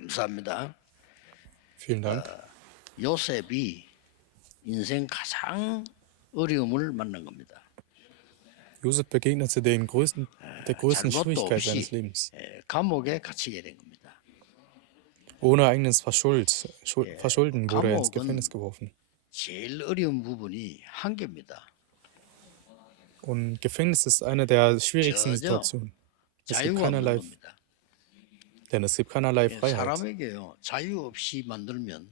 감사합니다. Vielen Dank. 요셉이 인생 가장 어려움을 만난 겁니다. Josef begegnete der größten 잘못도 Schwierigkeit seines 없이 Lebens. 감옥에 갇히게 된 겁니다. Ohne eigenes 예, Verschulden wurde er ins 감옥은 Gefängnis geworfen. 제일 어려운 부분이 한계입니다. Und Gefängnis ist eine der schwierigsten 전혀 Situationen. Es gibt 자유가 없는 keinerlei, 겁니다. denn es gibt keinerlei 예, Freiheit. 사람에게요 자유 없이 만들면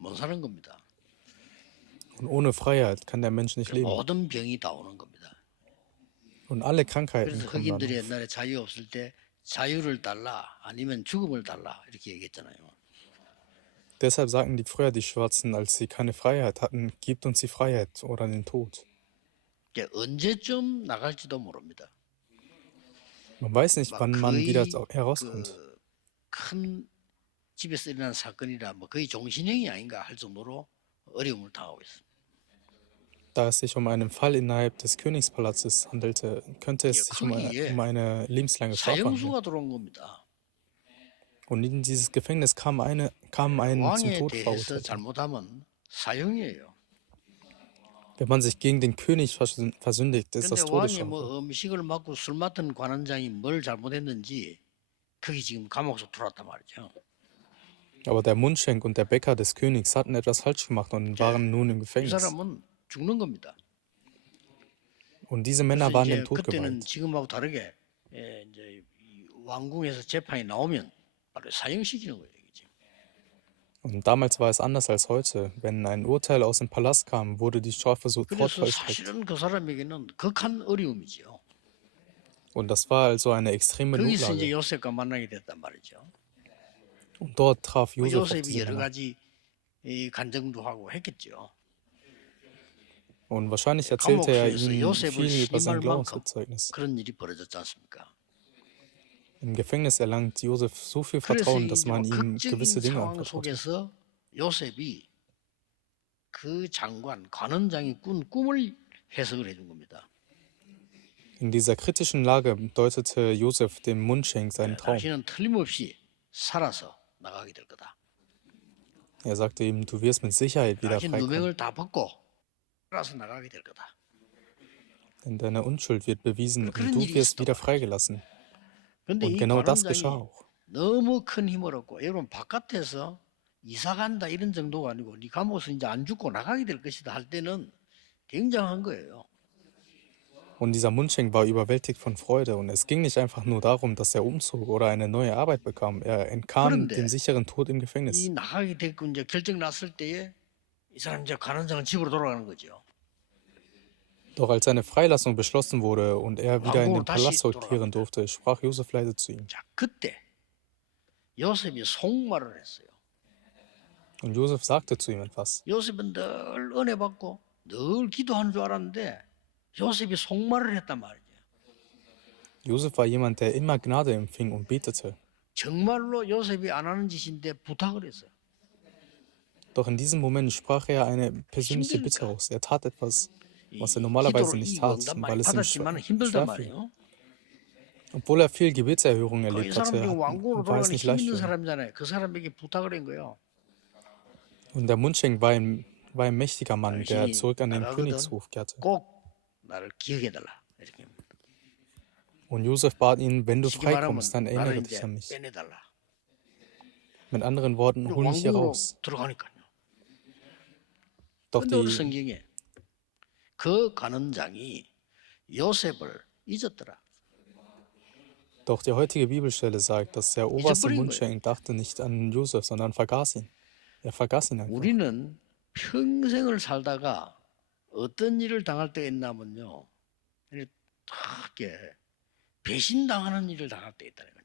못 사는 겁니다. Und ohne Freiheit kann der Mensch nicht leben. 모든 병이 다 오는 겁니다. Und alle Krankheiten 그래서 kommen dann 흑인들이 auf. 옛날에 자유 없을 때 자유를 달라 아니면 죽음을 달라 이렇게 얘기했잖아요. Deshalb sagten die früher die Schwarzen, als sie keine Freiheit hatten, gibt uns die Freiheit oder den Tod. 이게 언제쯤 나갈지도 모릅니다. Man weiß nicht, 막 wann man wieder 거의 herauskommt. 큰 집에서 일어난 사건이라 뭐 거의 종신형이 아닌가 할 정도로 어려움을 당하고 있습니다. Da es sich um einen Fall innerhalb des Königspalatzes handelte, könnte es sich um 거기에 eine lebenslange Strafe handeln. 사형수가 들어온 겁니다. Und in dieses Gefängnis kam einen zum 왕에 Tod 대해서 verurteilt. 잘못하면 사형이에요. Wenn man sich gegen den König versündigt, ist 근데 das 왕이 Todesstrafe. 뭐 음식을 맡고 술 맡은 관원장이 뭘 잘못했는지 그게 지금 감옥에서 들어왔단 말이죠. Aber der Mundschenk und der Bäcker des Königs hatten etwas falsch gemacht und waren nun im 이 Gefängnis. 사람은 죽는 겁니다. Und diese 그래서 Männer waren 이제 dem Tod 그때는 geweiht. 지금하고 다르게 이제 이 왕궁에서 재판이 나오면 바로 사형시키는 거예요. 이게. Und damals war es anders als heute. Wenn ein Urteil aus dem Palast kam, wurde die Strafe sofort 그래서 vollstreckt. 사실은 그 사람에게는 극한 어려움이지요. Und das war also eine extreme 거기서 이제 Notlage. 요셉과 만나게 됐단 말이죠. Und dort traf 그 Josef auf 요셉이 diese 여러 Männer. 가지 이 간증도 하고 했겠죠. Und wahrscheinlich erzählte er 감옥에서 ihnen 요셉을 viel über sein 신임할 만큼 Glaubensbezeugnis. 그런 일이 벌어졌지 않습니까? Im Gefängnis erlangt Josef so viel 그래서 Vertrauen, dass 이제 man ihm 극적인 gewisse Dinge 상황 anvertraute. 속에서 요셉이 그 장관, 관원장이 꾼 꿈을 해석을 해준 겁니다. In dieser kritischen Lage deutete Josef dem Mundschenk seinen Traum. 당신은 틀림없이 살아서 나가게 될 거다. Er sagte ihm, du wirst mit Sicherheit wieder 당신 freikommen, 누명을 다 벗고 살아서 나가게 될 거다. denn deine Unschuld wird bewiesen und 그런 du 일이 wirst 있었단 wieder 말이죠. freigelassen. 그런데 Und 이 genau das geschah 관원장이 auch. 너무 큰 힘을 얻고 여러분 바깥에서 이사 간다 이런 정도가 아니고 네 감옥에서 이제 안 죽고 나가게 될 것이다 할 때는 굉장한 거예요. Und dieser Mundschenk war überwältigt von Freude. Und es ging nicht einfach nur darum, dass er umzog oder eine neue Arbeit bekam. Er entkam 그런데 dem sicheren Tod im 이 Gefängnis. 나가게 됐고 이제 결정 났을 때에 이 사람 이제 관원장은 집으로 돌아가는 거죠. Doch als seine Freilassung beschlossen wurde und er wieder in 왕궁으로 den Palast 다시 zurückkehren 돌아갑니다. durfte, sprach Josef leise zu ihm. 자 그때 요셉이 속말을 했어요. Und Josef sagte zu ihm etwas. 요셉은 늘 은혜 받고 늘 기도하는 줄 알았는데 요셉이 속말을 했단 말이죠. Josef war jemand, der immer Gnade empfing und betete. 정말로 요셉이 안 하는 짓인데 부탁을 했어요. Doch in diesem Moment sprach er eine persönliche Bitte 힘드니까 aus. Er tat etwas, 이 was er normalerweise 기도를 nicht 이 tat, 응답 weil 많이 es ihm 받았지만 힘들단 schwerfiel. 말이에요. Obwohl er viel Gebetserhörung 이 erlebt 사람 hatte, 지금 왕궁으로 war es 돌아가는 nicht 힘 leicht 있는 für ihn. 사람이잖아요. 그 사람에게 부탁을 한 거예요. Und der Mundschenk war ein mächtiger Mann, der 당신이 zurück an den 나가거든 Königshof kehrte. 꼭 나를 기억해달라. 이렇게 Und Josef bat ihn, wenn du 쉽게 말하면 freikommst, dann 나를 erinnere dich 이제 an mich. 빼내달라. Mit anderen Worten, hol mich hier 왕궁으로 raus. 들어가니까요. Doch 근데 오늘 die, 성경에 그 관원장이 요셉을 잊었더라. doch die heutige Bibelstelle sagt, dass der oberste 잊어버린 거예요. Mundschenk dachte nicht an Josef, sondern vergaß ihn. Er vergaß ihn einfach. 우리는 평생을 살다가 어떤 일을 당할 때가 있냐면요. 이렇게 배신당하는 일을 당할 때 있다는 거예요.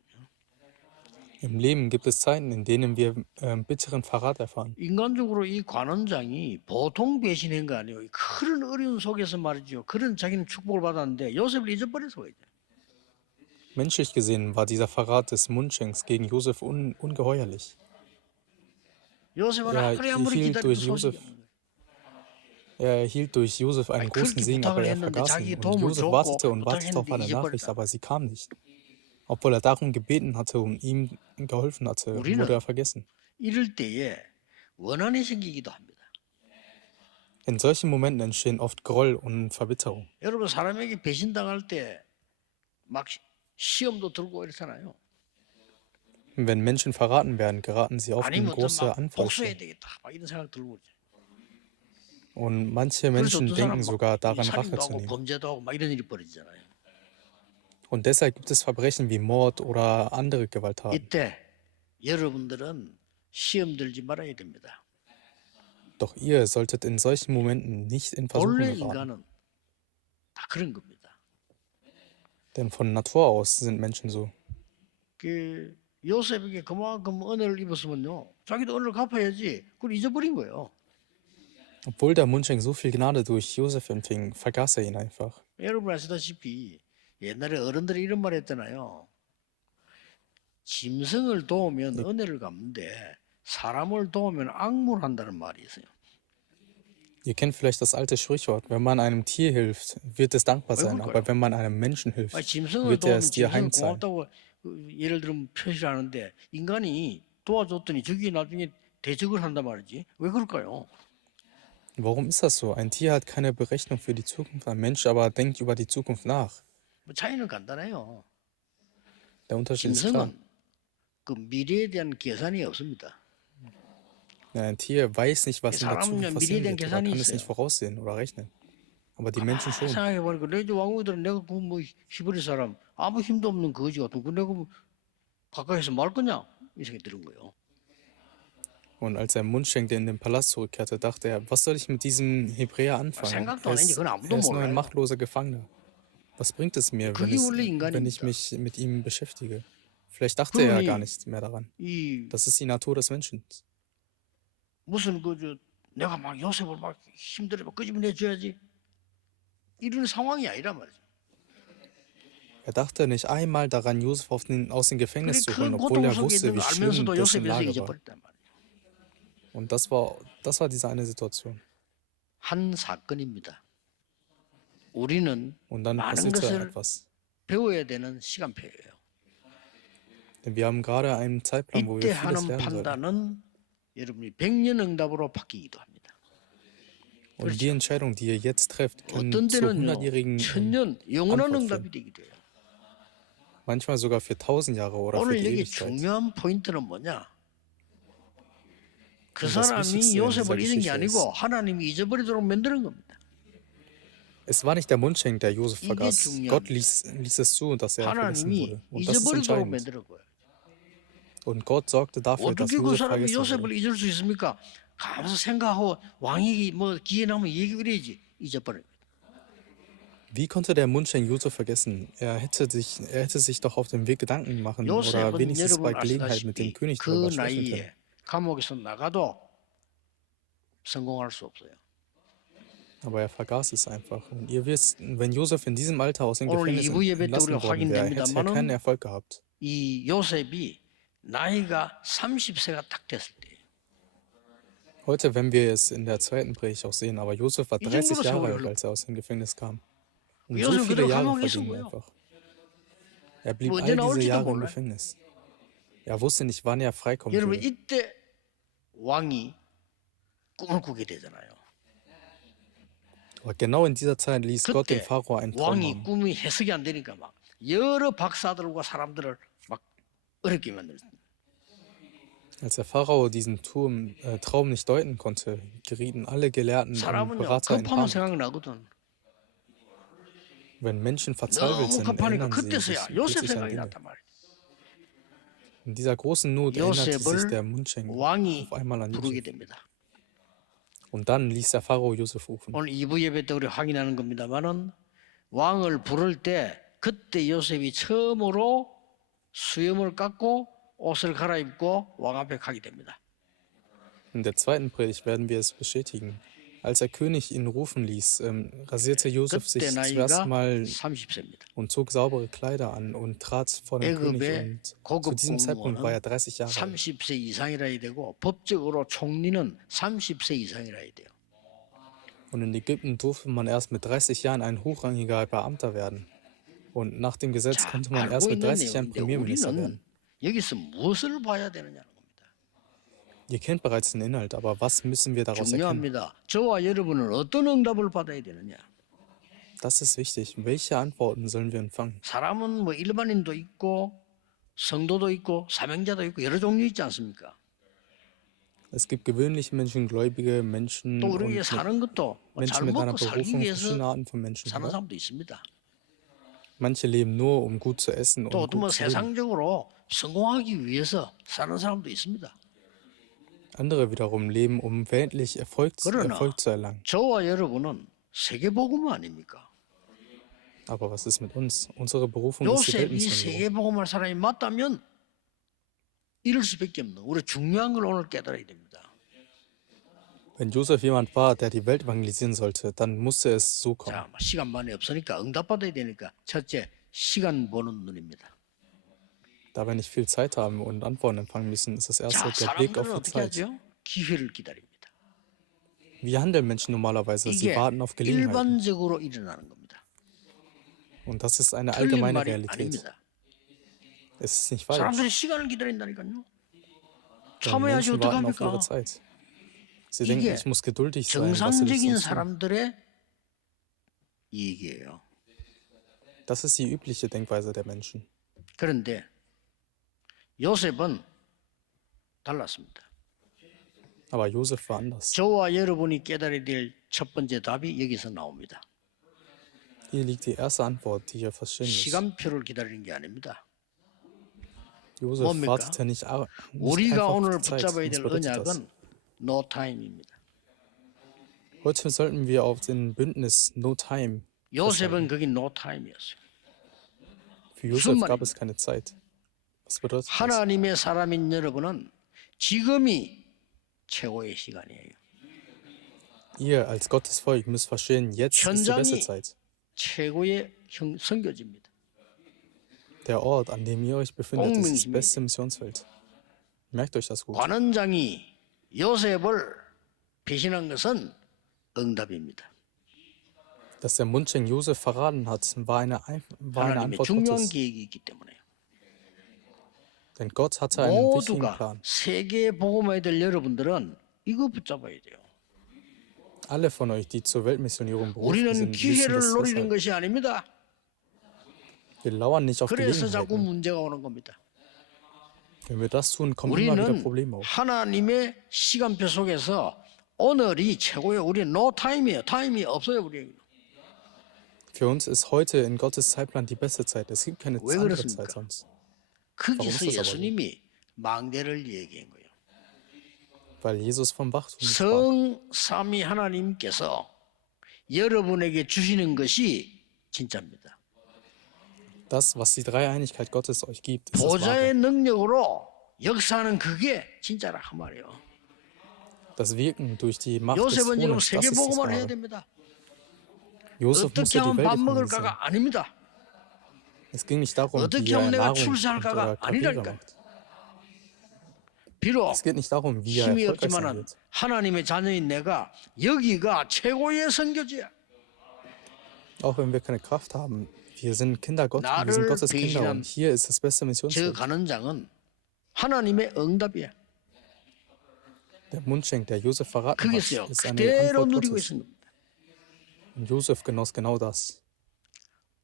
Im Leben gibt es Zeiten, in denen wir bitteren Verrat erfahren. 인간적으로 이 관원장이 보통 배신한 거 아니에요. 큰 어려운 속에서 말이죠. 그런 자기는 축복을 받았는데 요셉을 잊어버려서 그래요. Menschlich gesehen war dieser Verrat des Mundschenks gegen Josef ungeheuerlich. 요셉은 Er 아무리 아무리 erhielt 기다려도 durch 소식이 Josef, 없는 거예요. er erhielt durch Josef einen großen 그렇게 Segen, aber 부탁을 er 했는데 vergaß 자기 ihn. Und 도움을 Josef 줬고 wartete und wartete auf 부탁했는데 eine Nachricht, 잊어버렸다. aber sie kam nicht. Obwohl er darum gebeten hatte und ihm geholfen hatte, wurde 우리는 er vergessen. 이럴 때에 원한이 생기기도 합니다. In solchen Momenten entstehen oft Groll und Verbitterung. 여러분 사람에게 배신당할 때 막 시험도 들고 이렇잖아요. Wenn Menschen verraten werden, geraten sie oft in 아니면 또 große 막 복수해야 Anfallsturm. 되겠다 막 이런 생각 들고 그러죠. Und manche 그래서 Menschen 어떤 denken 사람은 막 sogar daran, Rache 살인도 zu 하고 nehmen. 범죄도 하고 막 이런 일이 벌어지잖아요. Und deshalb gibt es Verbrechen wie Mord oder andere Gewalttaten. 이때 여러분들은 시험 들지 말아야 됩니다. Doch ihr solltet in solchen Momenten nicht in Versuchung 본래 geraten. 인간은 다 그런 겁니다. Denn von Natur aus sind Menschen so. 그 요셉에게 그만큼 은혜를 입었으면요, 자기도 은혜를 갚아야지. 그걸 잊어버린 거예요. Obwohl der Mundschenk so viel Gnade durch Josef empfing, vergaß er ihn einfach. 여러분 아시다시피 옛날에 어른들이 이런 말 했잖아요. 짐승을 도우면 은혜를 갚는데 사람을 도우면 악무를 한다는 말이 있어요. Ihr kennt vielleicht das alte Sprichwort, wenn man einem Tier hilft, wird es dankbar sein, aber wenn man einem Menschen hilft, 아니, 짐승을 wird er 도우면 es dir 짐승은 heimzahlen. 고맙다고 예를 들면 표시를 하는데 인간이 도와줬더니 저기 나중에 대적을 한단 말이지. 왜 그럴까요? Warum ist das so? Ein Tier hat keine Berechnung für die Zukunft, ein Mensch aber denkt über die Zukunft nach. 뭐 차이는 간단해요. Der Unterschied ist klar. 짐승은 그 미래에 대한 계산이 없습니다. Ein Tier weiß nicht, was in der 사람은 Zukunft 미래에 passieren 대한 wird oder 계산이 kann es nicht 있어요. voraussehen oder rechnen. Aber die Menschen schon. 생각해보니까 레이저 왕후들은 내가 그 뭐 히브리 사람 아무 힘도 없는 거지 같은 거 내가 뭐 가까이서 말 거냐 이 생각이 드는 거예요. Und als er Mundschenk in den Palast zurückkehrte, dachte er, was soll ich mit diesem Hebräer anfangen? 생각도 안 했는지 그건 아무도 Er ist nur ein 몰라요. machtloser Gefangener. Was bringt es mir, 그게 원래 wenn ich 인간입니다. mich mit ihm beschäftige? Vielleicht dachte er gar 그러니 nicht mehr daran. 이 Das ist die Natur des Menschen. 무슨 그저 내가 막 요셉을 막 힘들어 막 끄집어내 줘야지 이런 상황이 아니란 말이죠. Er dachte nicht einmal daran, Josef aus dem Gefängnis zu holen, 큰 obwohl 고통 er 속에 wusste, 있는 wie 걸 schlimm 알면서도 dessen 요셉에서 Lage war. 잊어버렸단 말이에요. Und das war diese eine Situation. 한 사건입니다. 우리는 Und dann 많은 passierte 것을 etwas. 배워야 되는 시간표예요. Denn wir haben gerade einen Zeitplan, wo 이때 wir vieles 하는 lernen sollten. 판단은 여러분이 100년 응답으로 바뀌기도 합니다. Und die Entscheidung, die ihr jetzt trefft, können 어떤 zu 때는요 100-jährigen 천년 영원한 Antwort 응답이 führen. 되기도 해요. Manchmal sogar für 1000 Jahre oder für 오늘 die 여기 Ewigkeit. 중요한 포인트는 뭐냐? 그 Und das 사람이 Wichtigste in dieser 요셉을 잊은 게 Geschichte 아니고 ist, 하나님이 잊어버리도록 만드는 겁니다. es war nicht der Mundschenk, der Josef 이게 vergaß. 중요합니다. Gott ließ es zu, dass er vergessen 하나님이 wurde. Und das ist 잊어버리도록 entscheidend. 만드는 거예요. Und Gott sorgte dafür, dass 어떻게 그 Josef 사람이 vergessen 요셉을 wurde. 잊을 수 있습니까? 가면서 생각하고 왕이 뭐 기회 나면 얘기 그래야지 잊어버려요. Wie konnte der Mundschenk Josef vergessen? Er hätte sich doch auf dem Weg Gedanken machen oder 요셉은 wenigstens bei 여러분 Gelegenheit mit dem 아시다시피 König 그 darüber sprechen können. 나이에 감옥에서 나가도 성공할 수 없어요. Aber er vergaß es einfach. Und ihr wisst, wenn Josef in diesem Alter aus dem 오늘 Gefängnis 2부 예배 때 entlassen 우리가 worden wäre, hätte er 확인됩니다만은 keinen Erfolg gehabt. 이 요셉이 나이가 30세가 딱 됐을 때 Heute, wenn wir es in der zweiten Predigt auch sehen, aber Josef war 이 30 정도로 Jahre 세월이 alt, als er aus dem Gefängnis kam. Und so 요셉은 viele 그대로 Jahre 감옥에 있은 vergingen 거예요. einfach. Er blieb 뭐 all 언제 diese 나올지도 Jahre im 몰라요. Gefängnis. Er wusste nicht, wann er freikommen 여러분 würde. 이때 왕이 꿈을 꾸게 되잖아요. Aber genau in dieser Zeit ließ Gott dem 그때 Pharao einen Traum 왕이 haben. 꿈이 해석이 안 되니까 막 여러 박사들과 사람들을 막 어렵게 만들었어요. Als der Pharao diesen Traum nicht deuten konnte, gerieten alle Gelehrten und 사람은요 Berater in 급하면 Panik. 생각나거든. Wenn Menschen verzweifelt 너무 sind, 급하니까 erinnern sie 그때서야 sich 요셉 plötzlich an 생각이 Dinge. 났단 말이에요. In dieser großen Not erinnerte sich 요셉을 der Mundschenk 왕이 auf einmal an 부르게 Josef. 됩니다. Und dann ließ der Pharao Josef rufen. 오늘 2부 예배 때 우리 확인하는 겁니다만은 왕을 부를 때 그때 요셉이 처음으로 수염을 깎고 옷을 갈아입고 왕 앞에 가게 됩니다. In der zweiten Predigt werden wir es bestätigen. Als der König ihn rufen ließ, rasierte Josef sich 그때 zuerst 나이가 mal 30세입니다. und zog saubere Kleider an und trat vor dem König. 애굽의 Und zu 고급 diesem Zeitpunkt war er 공무원은 30 Jahre alt. 30세 이상이라 해야 되고 법적으로 총리는 30세 이상이라 해야 돼요. Und in Ägypten durfte man erst mit 30 Jahren ein hochrangiger Beamter werden. Und nach dem Gesetz 자, konnte man 알고 erst mit 있는 30 Jahren 내용인데 Premierminister 우리는 werden. 여기서 무엇을 봐야 되느냐는 겁니다. Ihr kennt bereits den Inhalt, aber was müssen wir daraus erkennen? 중요합니다. 저와 여러분은 어떤 응답을 받아야 되느냐. Das ist wichtig. Welche Antworten sollen wir empfangen? 사람은 뭐 일반인도 있고 성도도 있고 사명자도 있고 여러 종류 있지 않습니까? Es gibt gewöhnliche Menschen, gläubige Menschen 또 und 우리에게 mit 사는 것도 Menschen 잘 mit einer 먹고 살기 Berufung, verschiedene 위해서 Arten von Menschen. 사는 Oder? 사람도 있습니다. Manche leben nur, um gut zu essen 또 und 어떤 뭐 gut zu leben. 세상적으로 성공하기 위해서 사는 사람도 있습니다. Andere wiederum leben, um weltlich Erfolg zu erlangen. 저와 여러분은 세계복음 아닙니까? Aber was ist mit uns? Unsere Berufung ist die 요셉이 Weltmission. 세계복음할 사람이 맞다면 이럴 수밖에 없는 우리 중요한 걸 오늘 깨달아야 됩니다. Wenn Josef jemand war, der die Welt evangelisieren sollte, dann musste es so kommen. 자, 시간 많이 없으니까 응답받아야 되니까 첫째, 시간 보는 눈입니다. Da wir nicht viel Zeit haben und Antworten empfangen müssen, ist das erste 자, der Blick auf 사람들은 die 어떻게 Zeit. 하죠? 기회를 기다립니다. Wie handeln Menschen normalerweise? Sie 이게 warten auf Gelegenheiten. 일반적으로 일어나는 겁니다. Und das ist eine 틀린 allgemeine 말이 Realität. 아닙니다. Es ist nicht falsch. 사람들이 시간을 기다린다니까요. Denn 참아야지 Menschen warten auf ihre 어떡합니까? Zeit. Sie denken, 이게 ich muss geduldig sein, was sie 정상적인 tun. 사람들의 얘기예요. Das ist die übliche Denkweise der Menschen. 그런데 요셉은 달랐습니다. Aber Josef war anders. 저와 여러분이 깨달아야 될 첫 번째 답이 여기서 나옵니다. Hier liegt die erste Antwort, die ihr verstehen müsst. 시간표를 기다리는 게 아닙니다. Josef 뭡니까? wartete nicht 우리가 einfach 오늘 auf die Zeit. 붙잡아야 Was 될 bedeutet das? 언약은 no time입니다. Heute sollten wir auf den Bündnis No Time. 요셉은 거기 no time이었어요. Für Josef 무슨 gab es keine Zeit. Was bedeutet das? 하나님의 사람인 여러분은 지금이 최고의 시간이에요. Ihr als Gottes Volk müsst verstehen, jetzt ist die beste 현장이 Zeit. 최고의 선교지입니다. Der Ort, an dem ihr euch befindet, ist das 공명심입니다. beste Missionsfeld. Merkt euch das gut. 관원장이 요셉을 배신한 것은 응답입니다. Dass der Mundschenk Josef verraten hat, war eine 하나님의 Antwort 중요한 Gottes. 계획이 있기 때문에요. Denn Gott hatte einen wichtigen 모두가 Plan. 세계에 복음해야 될 여러분들은 이거 붙잡아야 돼요. Alle von euch, die zur Weltmissionierung berufen 우리는 sind, wissen 기회를 das 노리는 deshalb. 것이 아닙니다. Wir lauern nicht auf 그래서 자꾸 Gelegenheiten. 문제가 오는 겁니다. Wenn wir das tun, kommen immer wieder 우리는 Probleme auf. 하나님의 시간표 속에서 오늘이 최고예요. 우리 no time이에요. 타임이 없어요, 우리. Für uns ist heute in Gottes Zeitplan die beste Zeit. Es gibt keine 왜 andere 그렇습니까? Zeit sonst. 거기서 ist das aber so? 예수님이 망대를 얘기한 거예요. Weil Jesus vom Wachtum sprach. 성삼위 하나님께서 여러분에게 주시는 것이 진짜입니다. Das, was die Dreieinigkeit Gottes euch gibt, ist das 보좌의 Wahre. 능력으로 역사하는 그게 진짜라 그 말이에요. Das Wirken durch die Macht des 요셉은 지금 Thrones, das ist das 세계복음을 해야 Wahre. 됩니다. Josef 어떻게 musste die 하면 Welt 밥 evangelisieren. 먹을까가 아닙니다. Es ging nicht darum, 어떻게 wie er 하면 내가 Nahrung und 출세할까가 Karriere 아니라니까. macht. 비록 Es geht nicht darum, wie er 힘이 erfolgreich sein 없지만은 wird. 하나님의 자녀인 내가 여기가 최고의 선교지야. Auch wenn wir keine Kraft haben, wir sind Kinder Gottes, wir sind 나를 Gottes Kinder 배신한 und hier ist das beste 저 Missionsfeld. 가는 장은 하나님의 응답이야. Der Mundschenk, der Josef verraten 그게 hat, 있어요. ist eine 그대로 Antwort 누리고 Gottes. 있는 겁니다. Und Josef genoss genau das.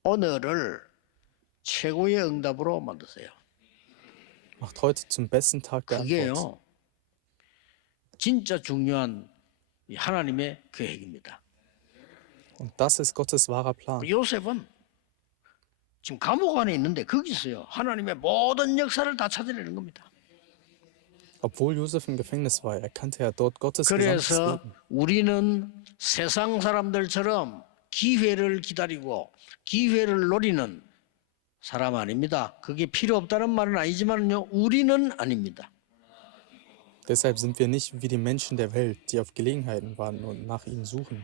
오늘을 최고의 응답으로 만드세요. Macht heute zum besten Tag der Antwort. 그게요. 진짜 중요한 이 하나님의 계획입니다. Und das ist Gottes wahrer Plan. 요셉은 지금 감옥 안에 있는데 거기서요. 하나님의 모든 역사를 다 찾아내는 겁니다. Obwohl Josef im Gefängnis war, erkannte er dort Gottes gesamtes 그래서 Leben. 우리는 세상 사람들처럼 기회를 기다리고 기회를 노리는 사람 아닙니다. 그게 필요 없다는 말은 아니지만요. 우리는 아닙니다. Deshalb sind wir nicht wie die Menschen der Welt, die auf Gelegenheiten warten und nach ihnen suchen.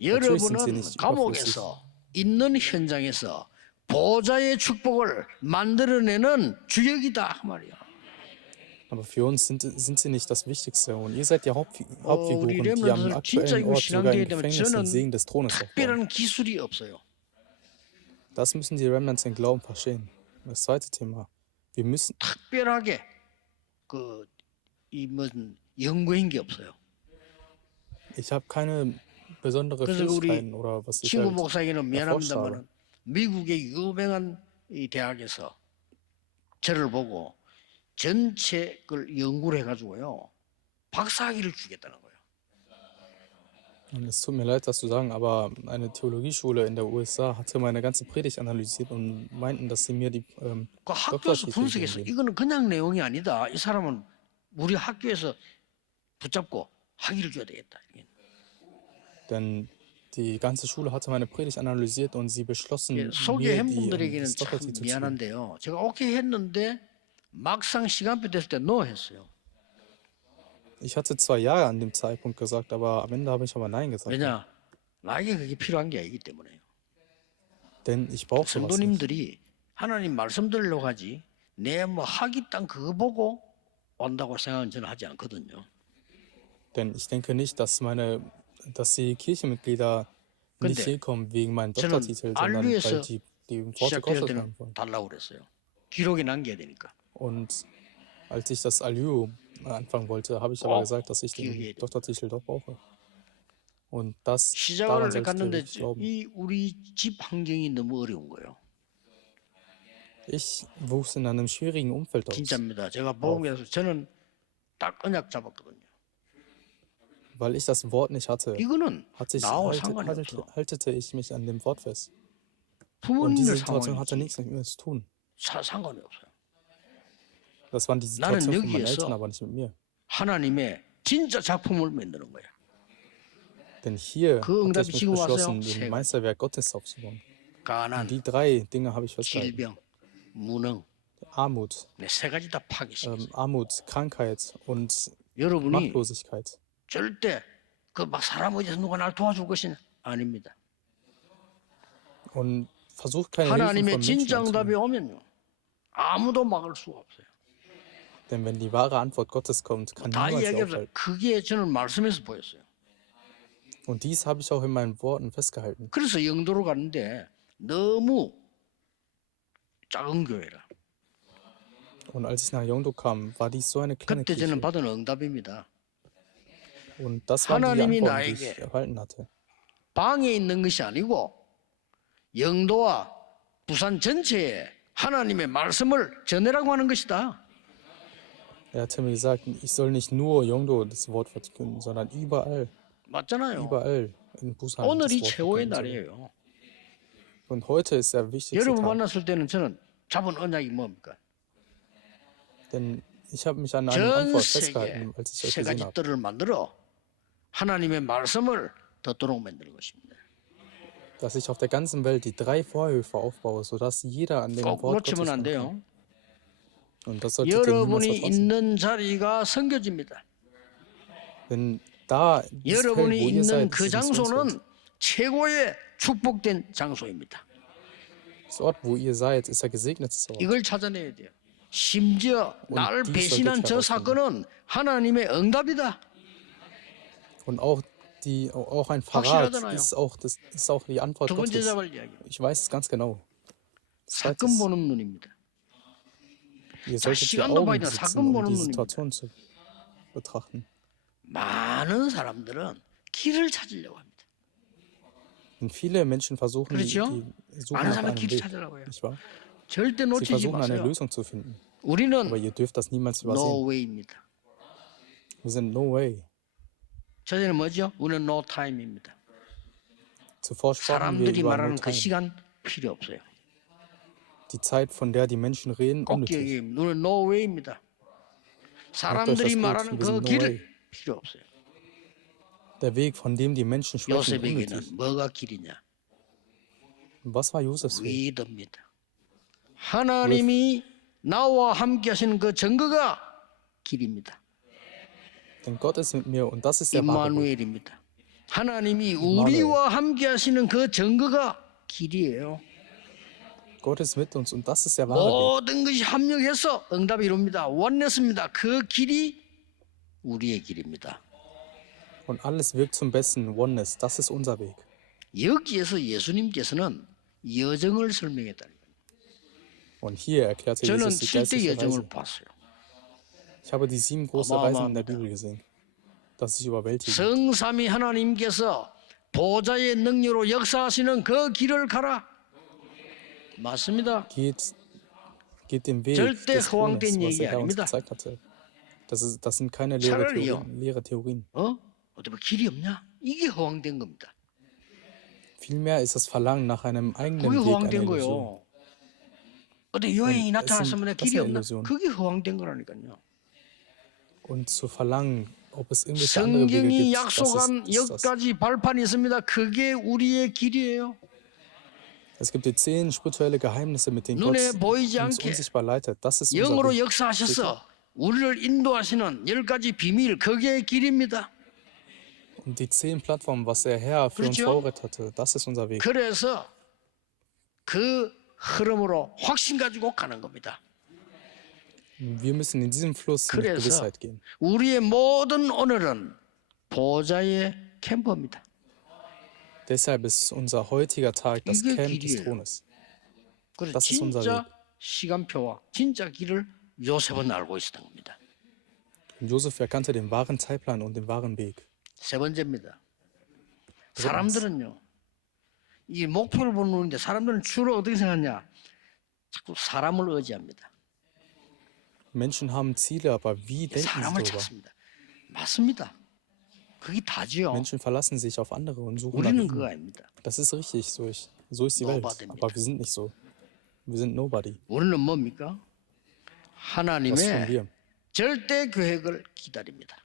여러분은 감옥에서 있는 현장에서 보좌의 축복을 만들어내는 주역이다 그 말이야. Aber für uns sind sie nicht das Wichtigste. Und ihr seid die 우리 Hauptfiguren, die am 렘넌트들 진짜 aktuellen 이거 Ort sogar 신앙되게 im 되면 Gefängnis den 저는 Segen des Thrones aufbauen. 특별한 기술이 없어요. Das müssen die Remnants in Glauben verstehen. Das zweite Thema. Wir müssen, 특별하게 이뭐 연구한 게 없어요. ich habe keine besondere 그래서 우리 Fähigkeiten oder was ich 친구 halt 목사에게는 erforscht habe. 미안합니다만 미국의 유명한 이 대학에서 저를 보고 전체 걸 연구를 해가지고요 박사학위를 주겠다는 거예요. Und es tut mir leid, das zu sagen, aber eine Theologieschule in der USA hatte meine ganze Predigt analysiert und meinten, dass sie mir die 그 학교에서 Doktortitel 분석해서 geben. 이거는 그냥 내용이 아니다. 이 사람은 우리 학교에서 붙잡고 학위를 줘야 되겠다. Denn die ganze Schule hatte meine Predigt analysiert und sie beschlossen, 예, mir 소개한 die 분들에게는 das 참 Doktortitel zu geben. 미안한데요. 제가 오케이 했는데 막상 시간표 됐을 때 no 했어요. Ich hatte 2 Jahre an dem Zeitpunkt gesagt, aber am Ende habe ich aber Nein gesagt. 왜냐? 나에게 그게 필요한 게 아니기 때문에요. Denn ich brauche sowas nicht. 성도님들이 하나님 말씀 들으려고 하지 내 뭐 학위 땅 그거 보고 온다고 생각은 저는 하지 않거든요. Denn ich denke nicht, dass die Kirchenmitglieder nicht 근데 hinkommen wegen meinem 저는 Doktortitel, sondern weil 알류에서 die Worte 시작될 Gottes 때는 hören wollen. 달라고 그랬어요. 기록에 남겨야 되니까. Und als ich das Aliu anfangen wollte, habe ich aber 꼭 gesagt, dass ich 기억해야 den 돼. Doktortitel doch brauche. Und daran 시작을 soll ich 갔는데 wirklich glauben. 이 우리 집 환경이 너무 어려운 거예요. Ich wuchs in einem schwierigen Umfeld aus, 진짜입니다. 제가 복음에서 저는 딱 언약 잡았거든요. weil ich das Wort nicht hatte. 이거는 나하고 상관이 없어. Haltete ich mich an dem Wort fest. Und 부모님들 diese Situation hatte 상황이지 nichts mit mir zu tun. 상관이 없어요. Das waren die 나는 Situationen von meinen 여기에서 Eltern, aber nicht mit mir. 하나님의 진짜 작품을 만드는 거야. Denn hier 그 hatte 응답이 ich mich 지금 beschlossen, 왔어요. den Meisterwerk Gottes aufzubauen. 가난, Und die 3 Dinge habe ich festgehalten. 질병, 무능, Armut, 네, 세 가지 다 파괴시켰어요. Armut, Krankheit und 여러분이 Machtlosigkeit. 절대 그 막 사람 어디서 누가 날 도와줄 것이 아닙니다. Und versucht keine Hilfe von 하나님의 Menschen 진짜 응답이 anzunehmen. 오면요 아무도 막을 수가 없어요. Denn wenn die wahre Antwort Gottes kommt, kann 다 niemand sie 이야기해서 aufhalten. 그게 저는 말씀에서 보였어요. Und dies habe ich auch in meinen Worten festgehalten. 그래서 영도로 갔는데 너무 작은 교회라. Und als ich nach Yongdo kam, war dies so eine kleine 그때 저는 Kirche. 받은 응답입니다. Und das waren die 하나님이 Antworten, die 나에게 ich erhalten hatte. 방에 있는 것이 아니고 영도와 부산 전체에 하나님의 말씀을 전해라고 하는 것이다. Er hatte mir gesagt, ich soll nicht nur Yongdo das Wort verkünden, sondern überall 맞잖아요. in Busan das 오늘이 Wort 최고의 verkünden. 날이에요. Und heute ist der wichtigste 여러분 Tag. 만났을 때는 저는 잡은 언약이 뭡니까? Denn ich habe mich an eine 전 Antwort 세계 festgehalten, als ich euch 세 gesehen 가지 habe. 뜰을 만들어 하나님의 말씀을 덮도록 만드는 것입니다. Dass ich auf der ganzen Welt die 3 Vorhöfe aufbaue, sodass jeder an dem 꼭 Wort Gottes 놓치면 안 kommen 돼요. kann. Und das solltet ihr niemals 여러분이 verpassen. 있는 자리가 섬겨집니다. Denn da, dieses Feld, 여러분이 wo ihr 있는 seid, 그 ist ein 장소는 Missionsfeld. 최고의 축복된 장소입니다. Das Ort, wo ihr seid, ist ein gesegnetes Ort. 이걸 찾아내야 돼요. 심지어 나를 dies 배신한 solltet ihr 저 herausfinden. 사건은 하나님의 응답이다. Und auch ein Verrat 확실하잖아요. ist auch die Antwort 두 번째 Gottes. 잡을 이야기. Ich weiß es ganz genau. 사건 보는 눈입니다. Ihr solltet die 시간도 Augen 봐야 돼. besitzen, 사건 um 보는 die 눈입니다. Situation zu betrachten. 많은 사람들은 길을 찾으려고 합니다. Und viele Menschen versuchen, 그렇죠? suchen 많은 nach 사람은 einem 길을 Weg, 찾으려고 해요. nicht wahr? 절대 Sie 놓치지 versuchen eine 마세요. Lösung zu finden. Aber 우리는 ihr dürft das niemals no übersehen. way입니다. Wir sind no way. 저희는 뭐죠? 우리는 no time입니다. Zuvor sprachen wir 사람들이 über no 말하는 그 time. 시간 필요 없어요. Die Zeit, von der die Menschen reden, 꼭 unnötig. 기억해요. 우리는 no way입니다. 사람들이 gut, 말하는 wir sind 그 no 길을 way. 필요 없어요. Der Weg, von dem die Menschen sprechen, unnötig. 요셉에게는 뭐가 길이냐? Was war Josefs Weg? 위더입니다. 하나님이 나와 함께 하시는 그 증거가 길입니다. Denn Gott ist mit mir und das ist der wahre Weg. 임마누엘입니다. 하나님이 우리와 함께 하시는 그 증거가 길이에요. Gott ist mit uns und das ist der wahre Weg. 모든 것이 합력해서 응답이 이룹니다. 원냈습니다. 그 길이 우리의 길입니다. Und alles wirkt zum Besten. Oneness, das ist unser Weg. 여기에서 예수님께서는 여정을 설명했다니까요. Und hier erklärte 저는 Jesus die 7대 geistliche 여정을 Reise. 봤어요. Ich habe die 7 großen Reisen in der Bibel gesehen. Das ist überwältigend. 성삼위 하나님께서 보좌의 능력으로 역사하시는 그 길을 가라. 맞습니다. Geht den Weg 절대 des Thrones, 허황된 was 얘기 der Herr uns 아닙니다. gezeigt hatte. Das sind keine 차라리요. leere Theorien. 어떻게 뭐 길이 없냐? 이게 허황된 겁니다. Vielmehr ist das Verlangen nach einem eigenen 그게 Weg eine 허황된 Illusion. 거예요. 어디 여행이 es 나타났으면 sind- 길이 das ist 없나? Illusion. 그게 허황된 거라니까요. Und zu verlangen, ob es irgendwelche andere Wege 성경이 gibt, 약속한 das ist das. 10가지 발판이 있습니다. 그게 우리의 길이에요. Es gibt die 10 spirituelle Geheimnisse, mit denen Gott 눈에 보이지 uns 않게 unsichtbar leitet. Das ist unser 영으로 Weg. 역사하셔서 우리를 인도하시는 10가지 비밀, 그게 길입니다. Und die 10 Plattformen, was der Herr für uns 그렇죠? vorbereitet hatte, das ist unser Weg. 그래서 그 흐름으로 확신 가지고 가는 겁니다. Wir müssen in diesem Fluss mit 그래서 Gewissheit gehen. 우리의 모든 오늘은 보좌의 캠프입니다. Deshalb ist unser heutiger Tag das 이게 Camp des 길이에요. Thrones. 그래서 Das ist unser 진짜 시간표와 진짜 길을 요셉은 알고 있었던 겁니다. Und Josef erkannte den wahren Zeitplan und den wahren Weg. 세 번째입니다. 사람들은요, 이 목표를 보는 건데 사람들은 주로 어떻게 생각하냐? 자꾸 사람을 의지합니다. Menschen haben Ziele, aber wie denken sie 사람을 darüber? 찾습니다. 맞습니다. 그게 다지요. Menschen verlassen sich auf andere und suchen nach 우리는 그거 ihnen. 아닙니다. Das ist richtig, so ist die Welt. Nobody입니다. Aber wir sind nicht so. Wir sind nobody. 우리는 뭡니까? Was tun 하나님의 wir? 절대 계획을 기다립니다.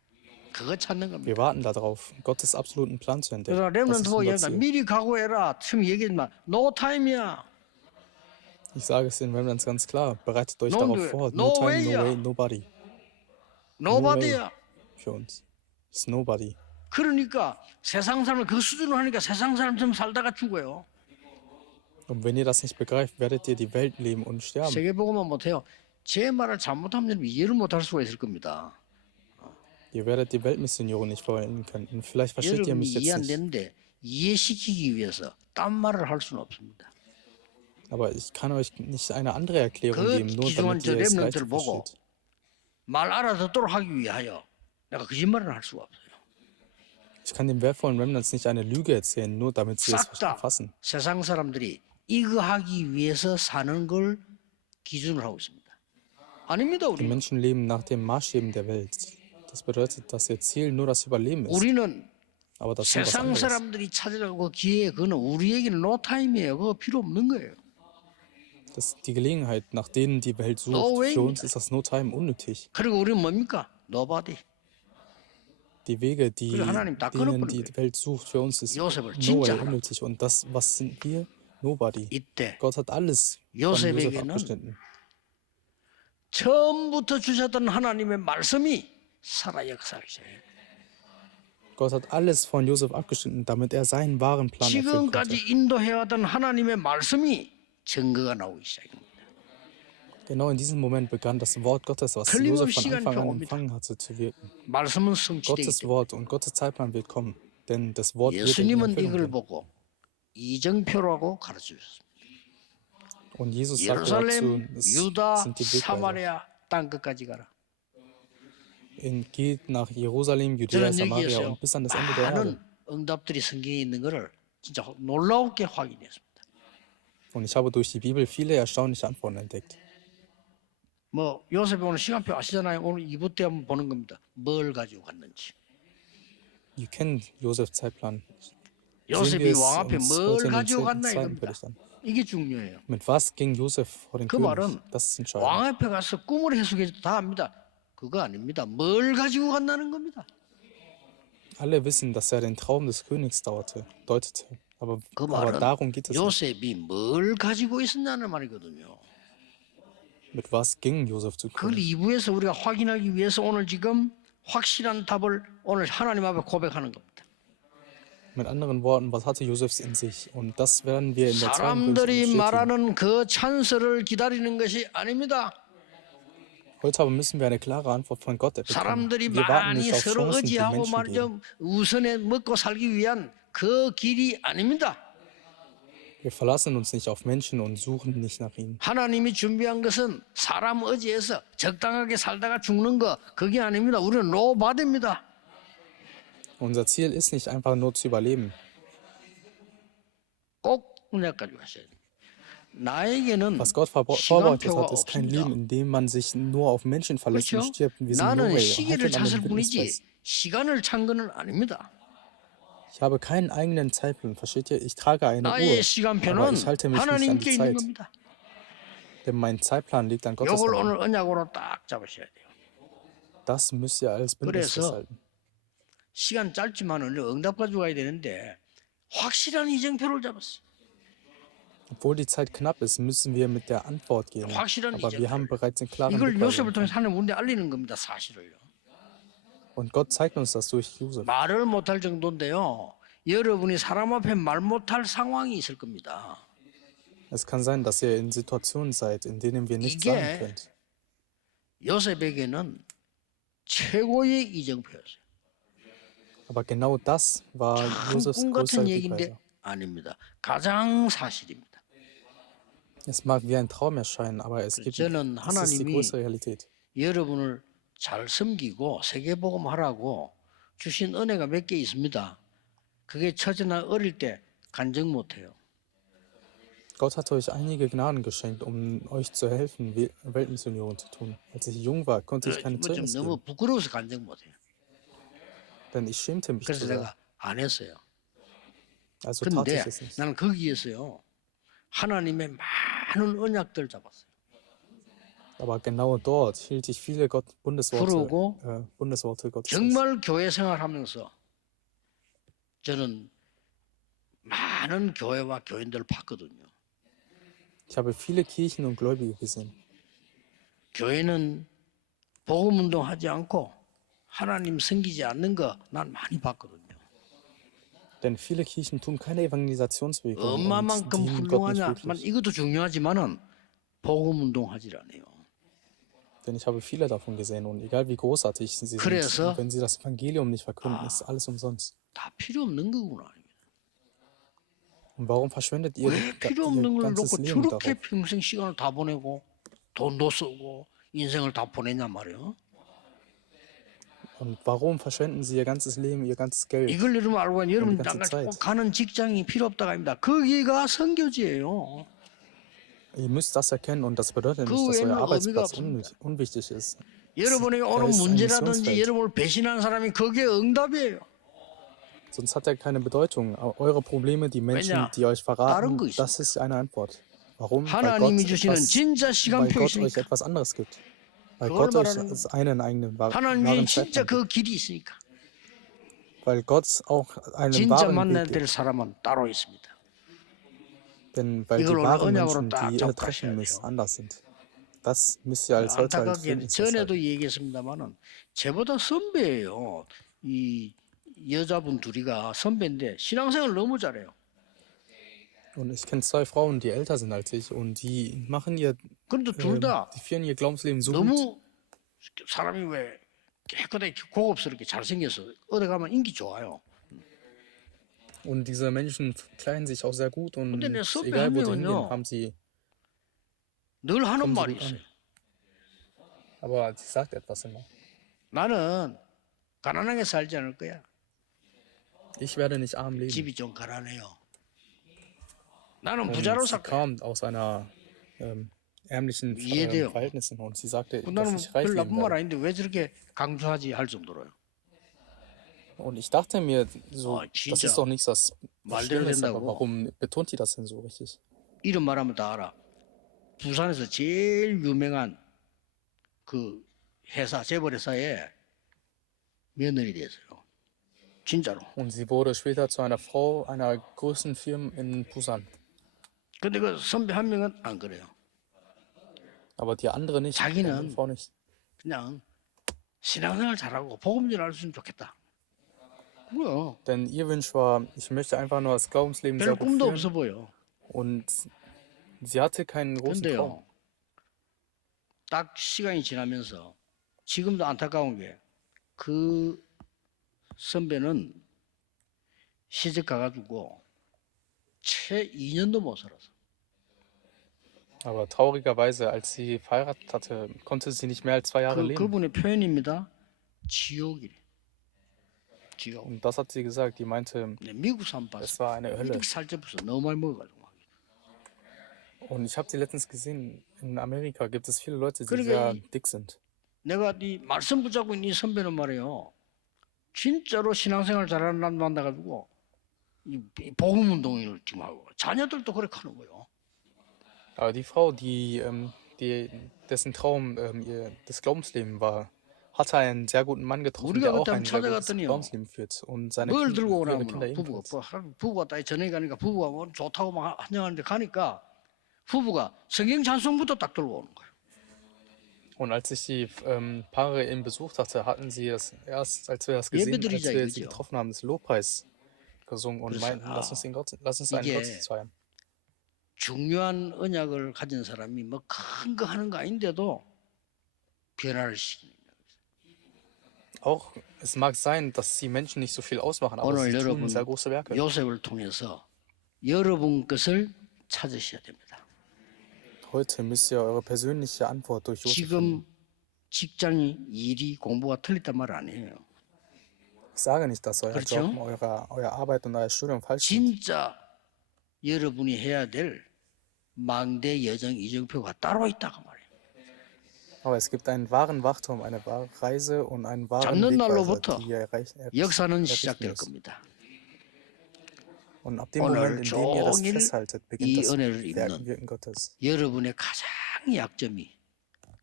그거 찾는 겁니다. Wir warten darauf, Gottes absoluten Plan zu entdecken. 그래서 Das 렘넌트 ist 보고 unser 얘기한다. Ziel. 미리 각오해라. 지금 얘기하지 마. 노 타임이야. Ich sage es den Remnants ganz klar. Bereitet euch No darauf way. vor. No No time, way, no ja. way, nobody. 노바디야. Für uns. It's nobody. 그러니까 세상 사람을 그 수준으로 하니까 세상 사람처럼 살다가 죽어요. Und wenn ihr das nicht begreift, werdet ihr die Welt leben und sterben. 세계보고만 못해요. 제 말을 잘못하면 여러분 이해를 못할 수가 있을 겁니다. Ihr werdet die Weltmissionierung nicht verwenden können. Und vielleicht versteht ihr 여러분이 mich 이해 안 jetzt nicht. 되는데 이해시키기 위해서 딴 말을 할 수는 없습니다. Aber ich kann euch nicht eine andere Erklärung 그 geben, nur 기중한 damit 저 ihr es 렘넌트를 leicht 보고 versteht. 말 알아듣도록 하기 위하여 내가 거짓말을 할 수가 없어요. Ich kann den wertvollen Remnants nicht eine Lüge erzählen, nur damit sie es 싹 다 erfassen. 세상 사람들이 이거 하기 위해서 사는 걸 기준으로 하고 있습니다. 아닙니다. Die 우리는. Menschen leben nach den Maßstäben der Welt. Das bedeutet, dass ihr Ziel nur das Überleben ist. 우리는 Aber das ist was 세상 anderes. 사람들이 찾으려고 기회 그거는 우리에게는 노타임이에요. 그거 필요 없는 거예요. Das ist die Gelegenheit, nach denen die Welt sucht. No way. Für uns ist das No Time unnötig. 그리고 우리는 뭡니까? Nobody. Die Wege, 그래, 하나님 다 denen 끊어버린 die 거예요. Welt sucht, für uns ist 요셉을 No 진짜 Way 하나. unnötig. Und das, was sind wir? Nobody. 이때 Gott hat alles von Josef 요셉에게는 abgeschnitten. 처음부터 주셨던 하나님의 말씀이 살아 역사하기 시작해요. Gott hat alles von Josef abgeschnitten, damit er seinen wahren Plan erfüllen konnte. 지금까지 인도해왔던 하나님의 말씀이 증거가 나오기 시작합니다. Genau in diesem Moment begann das Wort Gottes, was 틀림없이 Josef von 시간이 Anfang an 옵니다. empfangen hatte, zu wirken. 말씀은 성취되기 Gottes 때문에 Wort und Gottes Zeitplan wird kommen, denn das Wort wird in 예수님은 Erfüllung 이걸 gehen. 보고 이정표라고 가르쳐주셨습니다. Und Jesus sagte dazu, 예루살렘, es 유다, sind die Wegweiser. 사마리아 땅 끝까지 가라. Geht nach Jerusalem, Judäa, 저는 Samaria 여기에서 und bis an das Ende der Erde. 많은 응답들이 성경에 있는 것을 진짜 놀라웠게 확인했습니다. Und ich habe durch die Bibel viele erstaunliche Antworten entdeckt. 뭐 요셉이 오늘 시간표 아시잖아요. 오늘 2부 때 한번 보는 겁니다. 뭘 가지고 갔는지. Ihr kennt Josefs Zeitplan. Sehen wir 요셉이 es 왕 앞에 uns 뭘 heute in den 가지고 갔나 zweiten 이겁니다. Bericht an. 이게 중요해요. Mit was ging Josef vor den 그 König? 말은 Das ist entscheidend. 왕 앞에 가서 꿈을 해석해도 다 압니다. 그거 아닙니다. 뭘 가지고 갔다는 겁니다. Alle wissen, dass er den Traum des Königs deutete. 그 Aber 말은 darum geht es nicht. 요셉이 뭘 가지고 있었냐는 말이거든요. Mit was ging Josef zu 그걸 König? 2부에서 우리가 확인하기 위해서 오늘 지금 확실한 답을 오늘 하나님 앞에 고백하는 겁니다. Mit anderen Worten, was hatte Josef in sich? Und das werden wir in der zweiten Bericht 사람들이 bestätigen. 말하는 그 찬스를 기다리는 것이 아닙니다. Heute aber müssen wir eine klare Antwort von Gott bekommen. 사람들이 Wir warten 많이 nicht auf 서로 Chancen, die 의지하고 Menschen 말이죠. geben. 우선에 먹고 살기 위한 그 길이 아닙니다. Wir verlassen uns nicht auf Menschen und suchen nicht nach ihnen. 하나님이 준비한 것은 사람 의지에서 적당하게 살다가 죽는 거 그게 아닙니다. 우리는 노바드입니다. Unser Ziel ist nicht einfach nur zu überleben. 꼭 은혜 가지고 가셔야 돼요. 나에게는 Was Gott vorbereitet 시간표가 hat, ist kein 없습니다. Leben, in dem man sich nur auf Menschen verlässt 그렇죠? und stirbt. Wir sind no 나는 way, 시기를 halten an 찾을 dem Bündnis 뿐이지 fest. 시간을 찬 거는 아닙니다. Ich habe keinen eigenen Zeitplan, versteht ihr? Ich trage eine 나의 Uhr, aber 시간표는 ich halte mich nicht an 하나님께 die 있는 Zeit. 겁니다. Denn mein Zeitplan liegt an Gottes 이걸 Händen. 오늘 언약으로 딱 잡으셔야 돼요. Das müsst ihr als Bündnis 그래서 festhalten. 시간 짧지만 응답 가지고 가야 되는데 확실한 이정표를 잡았어요. Obwohl die Zeit knapp ist, müssen wir mit der Antwort gehen. 확실한 Aber wir haben 이정표를. bereits den klaren 이걸 Blick. 요셉을 통해서 하나님 우리한테 알리는 겁니다. 사실을요. Und Gott zeigt uns das durch Josef. 말을 못할 정도인데요. 여러분이 사람 앞에 말 못할 상황이 있을 겁니다. Es kann sein, dass ihr in Situationen seid, in denen wir nichts 이게 sagen könnt. 요셉에게는 최고의 이정표였어요. Aber genau das war 참 Josefs 꿈 größter 같은 얘기인데 Wegweiser. 아닙니다. 가장 사실입니다. Es mag wie ein Traum erscheinen, aber es ist die 하나님이 größere Realität. 여러분을 잘 섬기고 세계복음 하라고 주신 은혜가 몇 개 있습니다. 그게 첫째나 어릴 때 간증 못해요. Gott hat euch einige Gnaden geschenkt, um euch zu helfen, Weltmissionierung zu tun. Als ich jung war, konnte ich keine 좀 Zeugnis 너무 geben, 부끄러워서 간증 못해요. denn ich schämte mich 그래서 zu sehr. 내가 안 했어요. Also tat 근데 ich es nicht. 나는 거기에서요 하나님의 많은 언약들 잡았어요. Aber genau dort hielt ich viele 그러고 Bundesworte Gottes. fest. 정말 교회 생활하면서 저는 많은 교회와 교인들을 봤거든요. Ich habe viele Kirchen und Gläubige gesehen. 교회는 복음 운동하지 않고 하나님 섬기지 않는 거 난 많이 봤거든요. Denn viele Kirchen tun keine Evangelisationsbewegung und 얼마만큼 dienen Gott nicht 훌륭하냐만 wirklich. 이것도 중요하지만은 복음 운동하질 않아요. Denn ich habe viele davon gesehen und egal wie großartig sie sind, 그래서 wenn sie das Evangelium nicht verkünden, ist alles umsonst. 다 필요 없는 거구나. Und warum verschwendet ihr 왜 필요 ihr 없는 걸 ganzes 놓고 Leben 저렇게 darauf? 평생 시간을 다 보내고 돈도 쓰고 인생을 다 보내냐 말이에요. Und warum verschwenden sie ihr ganzes Leben, ihr ganzes Geld? 이걸 여러분 알고 가면 여러분 ganze Zeit. 가는 직장이 필요 없다가 아닙니다. 거기가 선교지예요. Ihr müsst das erkennen und das bedeutet 그 nicht, dass 외에는 euer Arbeitsplatz 의미가 없습니다. unwichtig ist. 여러분에게 Er 오는 ist ein 문제라든지 Missionsfeld. 여러분을 배신하는 사람이 거기에 응답이에요. Sonst hat er keine Bedeutung. Eure Probleme, die Menschen, 왜냐? die euch 다른 verraten, 거 있습니다. das ist eine Antwort. Warum? 하나님이 주시는 진짜 Weil 시간표 Gott euch 있으니까. etwas anderes gibt. Weil 그걸 Gott euch 말하는 einen eigenen 하나님 wahren 주신 진짜 Zeitplan 그 gibt. 길이 있으니까. Weil Gott auch einen 진짜 wahren 만나야 Weg 될 gibt. 사람은 따로 있습니다. Denn weil die 이걸 오늘 wahren 언약으로 Menschen, 딱 die ihr 잡고 treffen 가셔야 müsst, 돼요. anders sind. Das müsst ihr als heute als 안타깝게 Bündnis 전에도 festhalten. 얘기했습니다만은 제보다 선배예요. 이 여자분 둘이가 선배인데 신앙생활 너무 잘해요. Und ich kenne zwei Frauen, die älter sind als ich und die machen 그런데 둘 다 die führen ihr Glaubensleben so gut. 너무 사람이 왜 깨끗하게 고급스럽게 잘생겨서 어디 가면 인기 좋아요. Und diese Menschen kleiden sich auch sehr gut und 근데 내 선배 egal 한 wo sie hingehen, 명은요 haben sie, 늘 하는 kommen sie 말이 gut 있어요. an. Aber sie sagt etwas immer. 나는 가난하게 살지 않을 거야. Ich werde nicht arm leben. 집이 좀 가난해요. 나는 Und 부자로 sie 살 거야. kam aus einer ärmlichen 이해돼요. Verhältnissen und sie sagte, dass 나는 ich reich 별 leben 나쁜 말 werde. 아닌데 왜 저렇게 강조하지 할 정도로요. Und ich dachte mir, so, das 진짜 ist doch nichts, das 말대로 Schlimmes, aber 된다고. warum betont die das denn so richtig? 이름 말하면 다 알아. 부산에서 제일 유명한 그 회사 재벌회사에 며느리 됐어요. 진짜로. Und sie wurde später zu einer Frau einer größten Firma in Busan. 근데 그 선배 한 명은 안 그래요. Aber die andere nicht, die andere 자기는 Frau nicht. 그냥 신앙생활 잘하고 복음질 알았으면 좋겠다. 뭐야? Denn ihr Wunsch war, ich möchte einfach nur das Glaubensleben sehr 별 gut 꿈도 führen. 없어 보여. Und sie hatte keinen großen Traum. 근데요, 딱 시간이 지나면서 지금도 안타까운 게 그 선배는 시집 가가지고 채 2년도 못 살았어. Aber traurigerweise, als sie verheiratet hatte, konnte sie nicht mehr als 2 Jahre leben. 그분의 표현입니다. 지옥이래. 지옥. Und das hat sie gesagt. Die meinte, 네, 미국 사람 봤어. es war eine Hölle. 이렇게 살쪄서 너무 많이 먹어가지고. Und ich habe sie letztens gesehen, in Amerika gibt es viele Leute, die 그러니까 sehr 이- dick sind. 내가 이 말씀 붙잡고 있는 이 선배는 말이에요. 진짜로 신앙생활 잘하는 사람 만나가지고 이 복음 운동을 지금 하고 자녀들도 그렇게 하는 거예요. Aber die Frau, dessen Traum das Glaubensleben war, hatte einen sehr guten Mann getroffen, 우리가 der auch 그때 ein sehr gutes 찾아갔더니요. Glaubensleben führt. Und seine 뭘 들고 ihre Kinder 오냐면 부부가 ebenfalls. 부부가 딱 전에 가니까 부부가 뭐 좋다고 막 환영하는데 가니까 부부가 성경 찬송부터 딱 들고 오는 거예요. Und als ich die Paare eben besucht hatte, hatten sie das erst, als wir sie 이거죠. getroffen haben, das Lobpreis gesungen und 그래서, meinten, lass uns einen 이게 Gottesdienst feiern. 중요한 언약을 가진 사람이 뭐 큰 거 하는 거 아닌데도 변화를 시키는 거예요. Auch es mag sein, dass die Menschen nicht so viel ausmachen, aber 오늘 sie tun 여러분 sehr große Werke. 요셉을 통해서 여러분 것을 찾으셔야 됩니다. Heute müsst ihr eure persönliche Antwort durch Josef 지금 finden. 직장이 일이 공부가 틀렸단 말 아니에요. Ich sage nicht, dass euer 그렇죠? Job, euer Arbeit und euer Studium falsch sind. 진짜 여러분이 해야 될 망대 여정 이정표가 따로 있다고 말이에요. Aber es gibt einen wahren Wachturm, eine wahre Reise und einen wahren 잡는 Wegweiser, 날로부터 die ihr 역사는 errichten 시작될 müsst. 겁니다. Und ab dem 오늘 Moment, in dem ihr das 종일 festhaltet, beginnt 이 das 은혜를 입는 Wirken Gottes. 여러분의 가장 약점이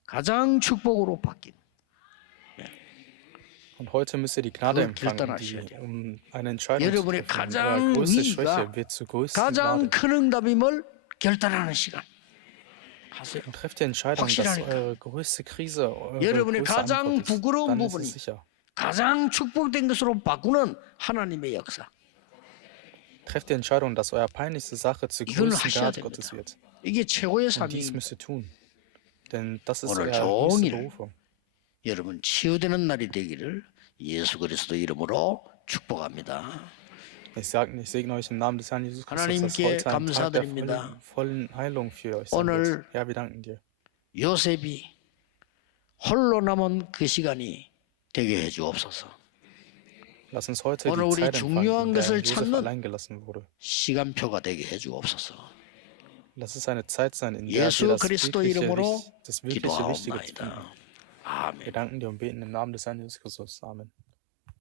가장 축복으로 바뀐 Und heute müsst ihr die Gnade 그걸 empfangen, 결단하셔야 돼요. um eine Entscheidung zu 여러분의 treffen. 가장 Eure größte 위기가 Schwäche wird zur größten 가장 Gnade. 큰 응답임을 결단하는 시간 하세요. Und trefft die Entscheidung, dass 확실하니까. eure größte Krise, eure 여러분의 größte 가장 Antwort ist. 부끄러운 Dann ist 부분이 es sicher. 가장 축복된 것으로 바꾸는 하나님의 역사. Trefft die Entscheidung, dass euer peinlichste Sache zur 이걸 größten 하셔야 Gnade Gottes 됩니다. wird. 이게 최고의 Und dies 사명입니다. müsst ihr tun. Denn das ist 오늘 euer höchste 종일 Berufung. 여러분 치유되는 날이 되기를 예수 그리스도 이름으로 축복합니다. Ich segne euch im Namen des Herrn Jesus Christus, dass 하나님께 heute ein Tag der 감사드립니다. vollen Heilung für euch sein 오늘 wird. Herr, wir danken dir. 요셉이 홀로 남은 그 시간이 되게 해 주옵소서. Lass uns heute 오늘 die 우리 Zeit 중요한 empfangen, in der 것을 Josef 찾는 allein gelassen wurde. 시간표가 되게 해 주옵소서. Lass es eine Zeit sein, in der 예수 wir das 그리스도 wirkliche, 이름으로 das wirkliche Wichtige tun. 기도하옵나이다. 아멘. Wir danken dir und beten im Namen des Herrn Jesus Christus. Amen.